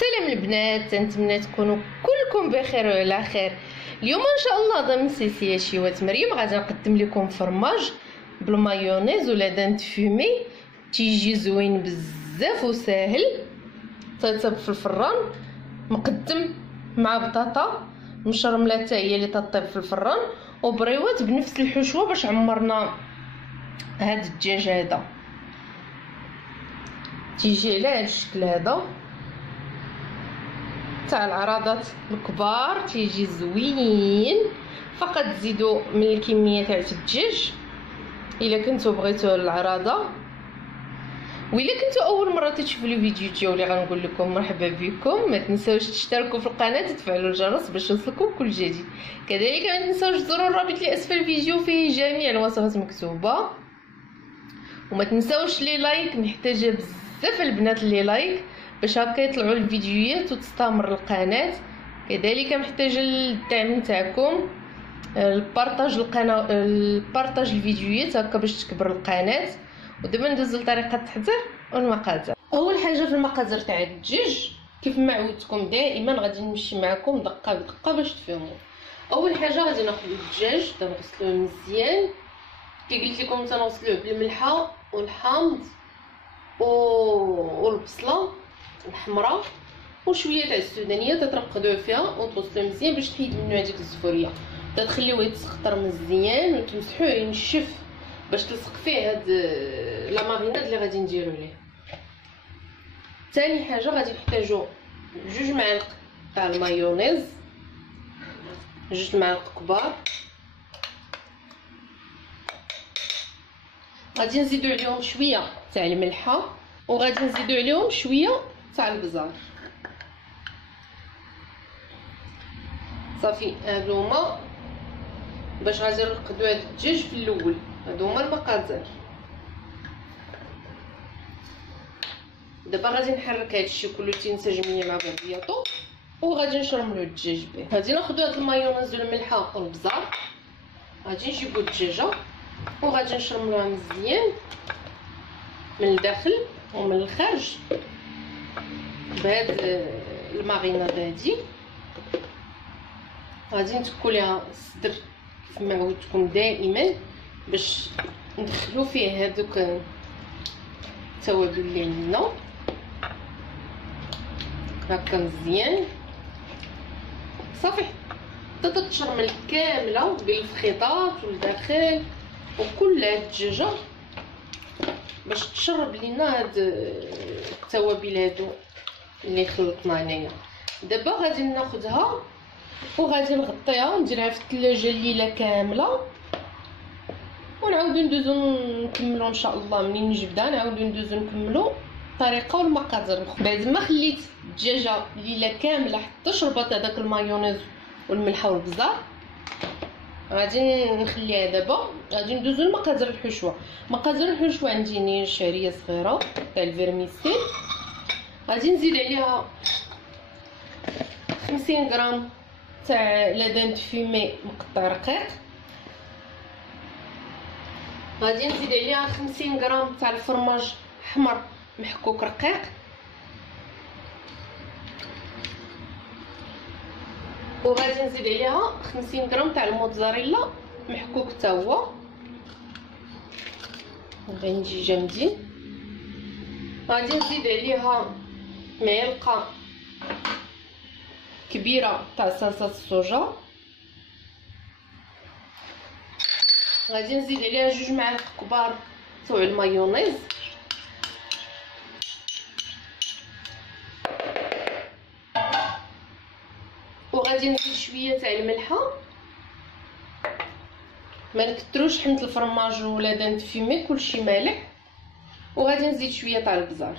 سلام البنات، نتمنى تكونوا كلكم بخير وعلى خير. اليوم ان شاء الله ضمن سلسله شيوات مريم غادي نقدم لكم فرماج بالمايونيز ولا دانت فومي. تيجي زوين بزاف وساهل، تيطيب في الفران مقدم مع بطاطا مشرمله حتى هي اللي تطيب في الفران، وبريوات بنفس الحشوه باش عمرنا هاد الدجاج هذا. تيجي على هاد الشكل هذا تاع العراضات الكبار، تيجي زوين. فقط تزيدوا من الكميه تاع الدجاج الا كنتو بغيتو العراضه. وإلا كنتو اول مره تشوفوا لي فيديو ديالي غنقول لكم مرحبا بكم. ما تنساوش تشتركوا في القناه وتفعلوا الجرس باش يوصلكم كل جديد. كذلك ما تنساوش تزوروا الرابط اللي اسفل الفيديو فيه جميع الوصفات مكتوبه. وما تنساوش لي لايك، محتاجه بزاف البنات اللي لايك باش هكا يطلعوا الفيديوهات وتستمر القناه. كذلك محتاجه الدعم نتاعكم، البارطاج القناه، البارطاج الفيديوهات هكا باش تكبر القناه. ودابا ندوز لطريقه التحضير والمقادير. اول حاجه في المقادير تاع الدجاج كيف ما عودتكم دائما غادي نمشي معكم دقه بدقه باش تفهموا. اول حاجه غادي ناخذ الدجاج تنغسلوه مزيان، كي قلت لكم تنغسلوه بالملحه والحامض والبصله الحمراء وشويه تاع السودانيه، تترقدوه فيها وتغسلوه مزيان باش تحيد منه هذيك الزفوريه. تخليوه يتسخطر مزيان وتمسحوه ينشف باش تلصق فيه هاد لا ماريناد اللي غادي نديرو ليه. ثاني حاجه غادي نحتاجو 2 معالق تاع المايونيز، 2 معالق كبار. غادي نزيدو عليهم شويه تاع الملحه، وغادي نزيدو عليهم شويه تاع البزار. صافي هادو هما باش غادي نرقدو هاد الدجاج في الاول. هادو هما المقادير. دابا غادي نحرك هادشي كله تينسجم ليا مع بعضياتو وغادي نشرملو الدجاج به. غادي ناخدو هاد المايونيز والملحه والبزار، غادي نجيبو الدجاجه وغادي نشرملوها مزيان من الداخل ومن الخارج بهاد الماريناد هادي. غادي نتكو ليها الصدر كيف ما عودتكم دائما باش ندخلو فيه هادوك التوابل اللي عندنا هكا مزيان. صافي تتشرمل كامله بالخيطات والداخل وكل هاد الدجاجه باش تشرب لينا هاد التوابل هادو اللي خلطنا هنايا. دابا غادي ناخذها وغادي نغطيها نديرها في الثلاجه الليله كامله، ونعاودو ندوزو نكملو ان شاء الله. منين نجبدها نعاودو ندوزو نكملو الطريقه والمقادير الاخرى. بعد ما خليت الدجاجه ليله كامله حتى شربت هذاك المايونيز والملحه والبزار، غادي نخليها. دابا غادي ندوزو لمقادير الحشوه. مقادير الحشوه عندي نيه شعريه صغيره تاع الفيرميسيل، غادي نزيد عليها 50 غرام تاع لا دانت فومي مقطع رقيق، غادي نزيد عليها 50 غرام تاع الفرماج احمر محكوك رقيق، وغادي نزيد عليها 50 غرام تاع الموتزاريلا محكوك حتى هو. غنجي جامدين. غادي نزيد عليها معلقه كبيره تاع صلصه الصوجا، غادي نزيد عليها 2 معالق كبار تاع المايونيز، وغادي نزيد شويه تاع الملحه. ما نكتروش حمض الفرماج ولا دانت فيمي، كلشي مالح. وغادي نزيد شويه تاع البزار.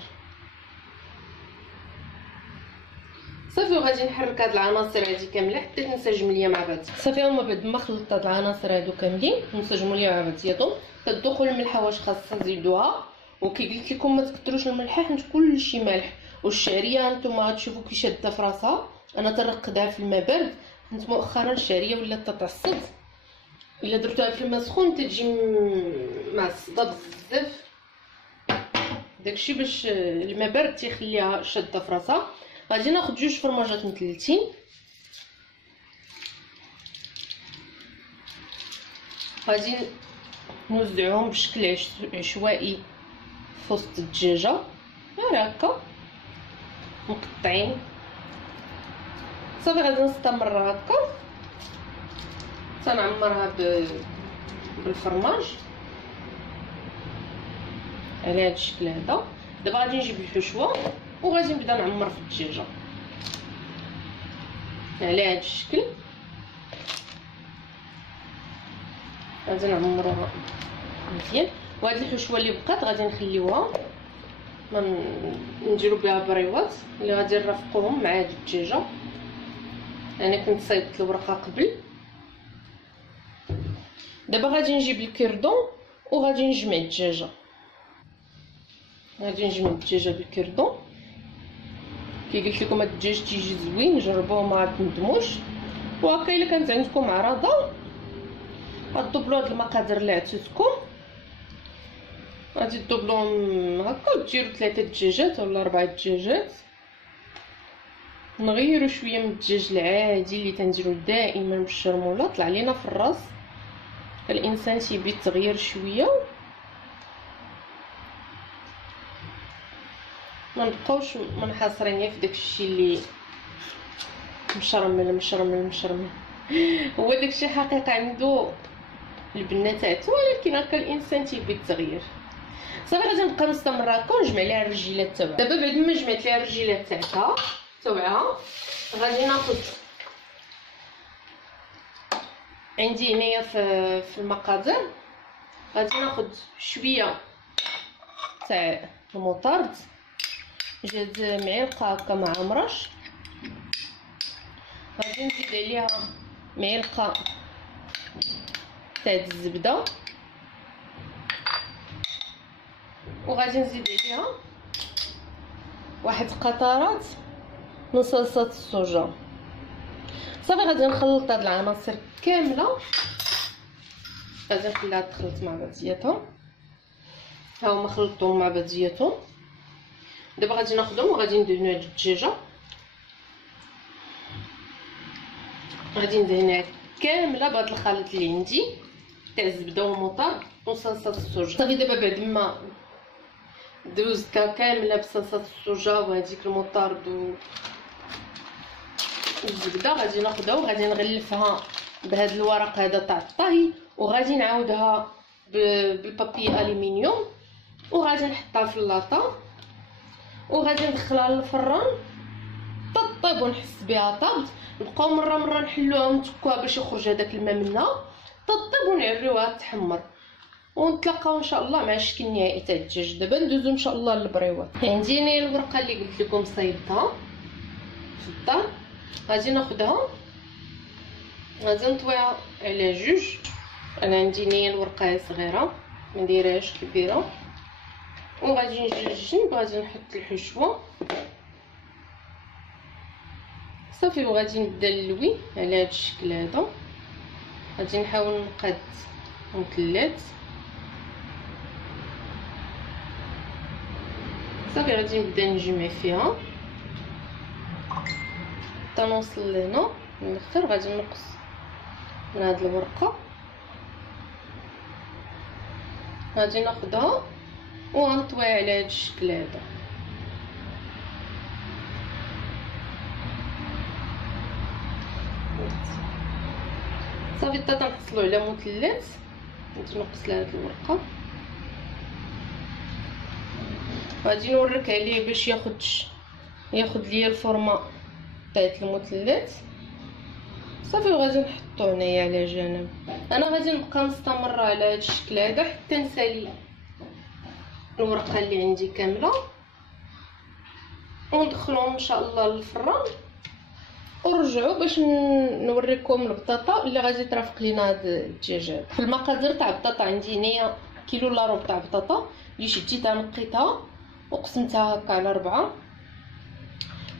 صافي وغادي نحرك هاد العناصر هادي كامله حتى تنسجم ليا مع بعض. صافي هما بعد ما خلطت هاد العناصر هادو كاملين نسجموا ليا مع بعضياتهم. كتذوقوا الملحه واش خاصها نزيدوها، وكي قلت لكم ما تكتروش الملحه حيت كلشي مالح. والشعريه نتوما غتشوفوا كي شاده في راسها، انا تنرقدها في الماء بارد حيت مؤخرا الشعريه ولات تتعصب. الا درتوها في الماء سخون تجي معصبه بزاف، داكشي باش الماء بارد تيخليها شاده في راسها. غادي ناخد 2 فرماجات مثلثين، غادي نوزعهم بشكل عشوائي في وسط الدجاجه غير هكا مقطعين. صافي غادي نستمر هكا تنعمرها بالفرماج على هذا الشكل هذا. دابا غادي نجيب الحشوه وغادي نبدا نعمر في الدجاجه على هذا الشكل. غادي نعمروها مزيان، وهاد الحشوه اللي بقات غادي نخليوها نديرو بها بريوات اللي غادي نرافقوهم مع هاد الدجاجه. انا كنت صايبت الورقه قبل. دابا غادي نجيب الكردون وغادي نجمع الدجاجه، غادي نجمع الدجاجه بالكردون. كي قلت لكم هاد الدجاج تيجي زوين، جربوه ما تندموش. وهكا الا كانت عندكم عراضه غدوبلو هاد المقادير اللي عطيتكم، غادي تدوبلوهم هكا ديروا 3 دجاجات ولا 4 دجاجات. نغيروا شويه من الدجاج العادي اللي تنديرو دائما بالشرموله، طلع لينا في الراس. الانسان تيبي التغيير شويه، ما نبقاوش منحصرين في داكشي اللي مشرمل مشرمل مشرمل. هو داكشي حقيقه عنده البناتات، ولكن هكا الانسان تيبي التغيير. صافي غادي نبقى نستمر هكا ونجمع ليها الرجيلات تاعها. دابا بعد ما جمعت ليها الرجيلات تاعها غادي ناخذ عندي هنايا في المقادير، غادي ناخذ شويه تاع المطارد، جات معلقه هكا مع مرش. غادي نزيد عليها معلقه تاع الزبده، وغادي نزيد عليها واحد قطرات من صلصه الصوجا. صافي غادي نخلط هاد العناصر كامله، غادي نخليها تخلط مع بعضياتها. ها هما خلطوهم مع بعضياتهم. دابا غادي ناخذهم وغادي ندهنوا هاد الدجاجه، غادي ندهنها كامله بهاد الخليط اللي عندي تاع الزبده والمطر وصلصه الصوجا. صافي دابا بعد ما دوزتها كامله بصلصه الصوجا وهذيك المطرد والزبده، غادي ناخذها وغادي نغلفها بهذا الورق هذا تاع الطهي، وغادي نعاودها بالبابي الومنيوم، وغادي نحطها في اللاطه وغادي ندخلها للفران طيب ونحس بها طابت. نبقاو مره نحلوها ونتكوها باش يخرج هذاك الماء منها طيب ونعريوها تحمر، ونتلاقاو ان شاء الله مع الشكل النهائي تاع الدجاج. دابا ندوزو ان شاء الله للبريوات. عندي هنايا الورقه اللي قلت لكم صايبتها في الدار، غادي ناخذها غادي نطويها على جوج. انا عندي هنايا الورقه صغيره ما نديرهاش كبيره، وغادي نجي للجنب غادي نحط الحشوه. صافي وغادي نبدا نلوي على هذا الشكل هذا. غادي نحاول نقاد مثلث. صافي غادي نبدا نجمع فيها حتى نوصل لهنا الاخر. غادي نقص من هاد الورقه، غادي ناخذها وغنطويها على هاد الشكل هذا. صافي حتى تنحصلوا على مثلث. غادي نقص لهاد الورقه، غادي نوريك عليه باش ياخد ليا الفورمه تاعت المثلث. صافي وغادي نحطو هنايا على جنب. انا غادي نبقى نستمر على هاد الشكل هذا حتى نسالي الورقه اللي عندي كامله، وندخلهم ان شاء الله للفران ورجعوا باش نوريكم البطاطا اللي غادي ترافق لينا هاد الدجاجات. في المقادير تاع البطاطا عندي هنايا كيلو الا ربع تاع بطاطا اللي شديتها نقيتها وقسمتها هكا على 4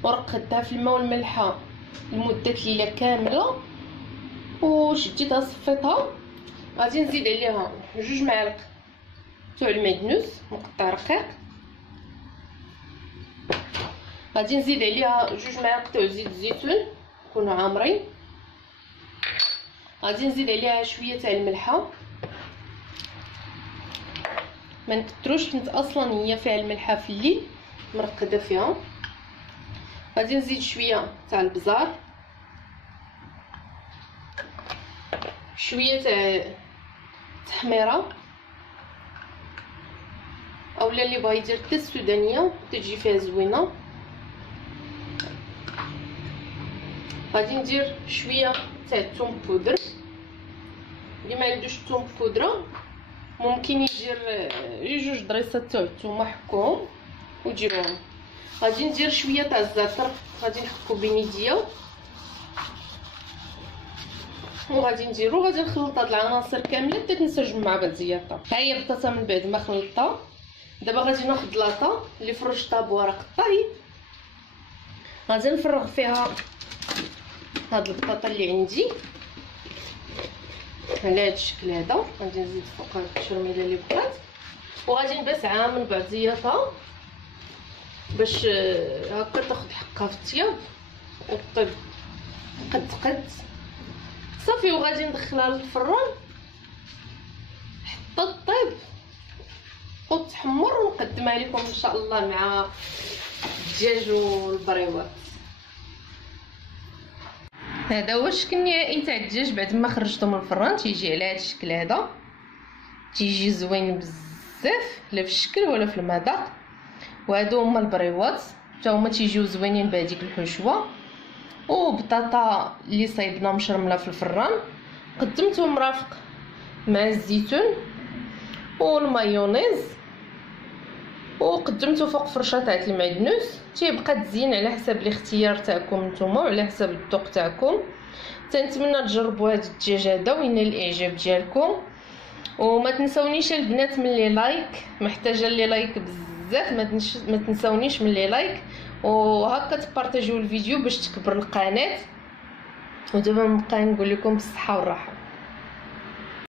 ورقدتها في الماء والملحه لمده ليله كامله، وشديتها صفيتها. غادي نزيد عليها 2 معالق تاع المعدنوس مقطع رقيق، غادي نزيد عليها 2 معالق تاع زيت الزيتون يكونوا عامرين. غادي نزيد عليها شويه تاع الملحه، ما نكتروش حيت اصلا هي فيها الملحه في الليل مرقده فيها. غادي نزيد شويه تاع البزار، شويه تاع التحميره، اولا اللي بغا يدير حتى السودانيه تجي فيها زوينه. غادي ندير شويه تاع الثوم بودر، اللي ما عندوش الثوم بودره ممكن يدير 2 ضريصات تاع الثوم حكوهم وديروهم. غادي ندير شويه تاع الزعتر، غادي نحكو بين يديا وغادي نديرو. غادي نخلط هاد العناصر كامله حتى تنسجم مع بعضياتها. ها هي البطاطا من بعد ما خلطتها. دابا غادي ناخذ لاطه اللي فرشتها بورق الطهي، غادي نفرغ فيها هاد البطاطا اللي عندي على هاد الشكل هذا. غادي نزيد فوقها التشرميله اللي بقات، وغادي نبسعها من بعضياتها باش هكا تاخذ حقها في الطياب وطيب قد صافي. وغادي ندخلها للفران حتى طيب وتحمر، ونقدمها لكم ان شاء الله مع الدجاج والبريوات. هذا هو الشكل النهائي تاع الدجاج بعد ما خرجته من الفران. تيجي على هذا الشكل هذا، تيجي زوين بزاف لا في الشكل ولا في المذاق. وهادو هما البريوات حتى هما تيجيو زوينين بهذيك الحشوه. وبطاطا اللي صايبنا مشرمله في الفران قدمته مرافق مع الزيتون والمايونيز، وقدمته فوق فرشه تاع المعدنوس. تيبقى تزين على حسب الاختيار تاعكم نتوما وعلى حسب الذوق تاعكم. تنتمنى تجربوا هذا الدجاج هذا وينال الاعجاب ديالكم. وما تنسونيش البنات من لي لايك، محتاجه لي لايك بزاف. ما تنسونيش من لي لايك، وهكا تبارطاجيو الفيديو باش تكبر القناه. ودابا نبقى نقول لكم بالصحه والراحه.